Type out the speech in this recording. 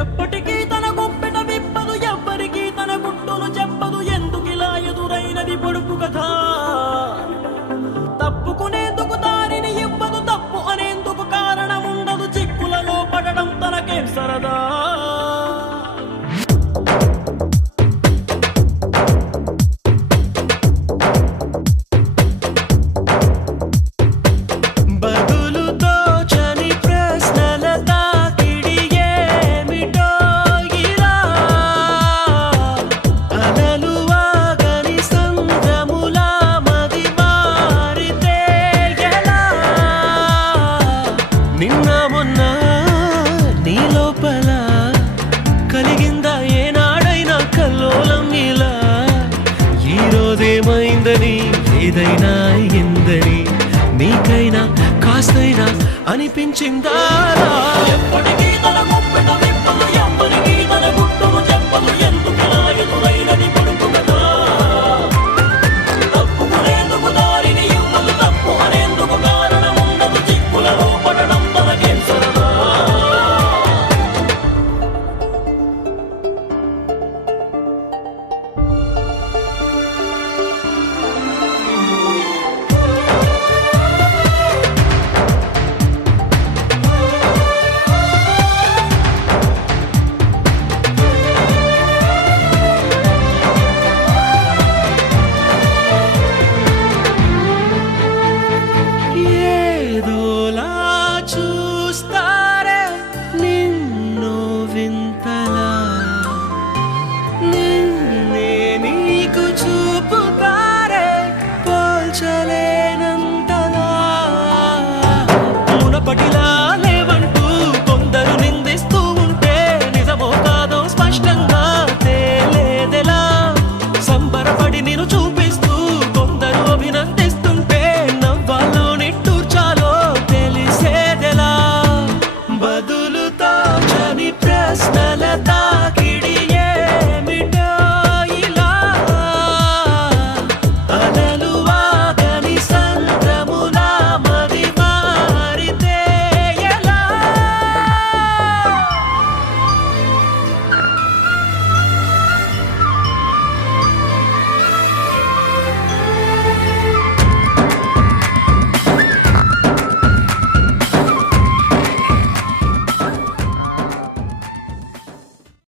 ఎప్పటికీ తన గుప్పెట విప్పదు, ఎవ్వరికీ తన గుట్టును చెప్పదు. ఎందుకిలా ఎదురైనది పొడుపు కథ? తప్పుకునేందుకు దారిని ఇవ్వదు, తప్పు అనేందుకు కారణం ఉండదు. చిక్కులలో పడడం తనకేం సరదా? ఏమైందని ఏదైనా ఎందని నీకైనా కాస్తైనా అనిపించిందా? ఎప్పటికీ తన గుప్పెట విప్పదు, ఎవ్వరికీ తన గుట్టును చెప్పదు. ఎందుకిలా ఎదురైనది పొడుపు కథ? తప్పుకునేందుకు దారిని ఇవ్వదు, తప్పు అనేందుకు కారణం ఉండదు. చిక్కులలో పడడం తనకేం సరదా? చూస్తారే నిన్ను వింతలా, నిన్నే నీకు చూపుతారే పోల్చలేనంతలా. మునపటిలా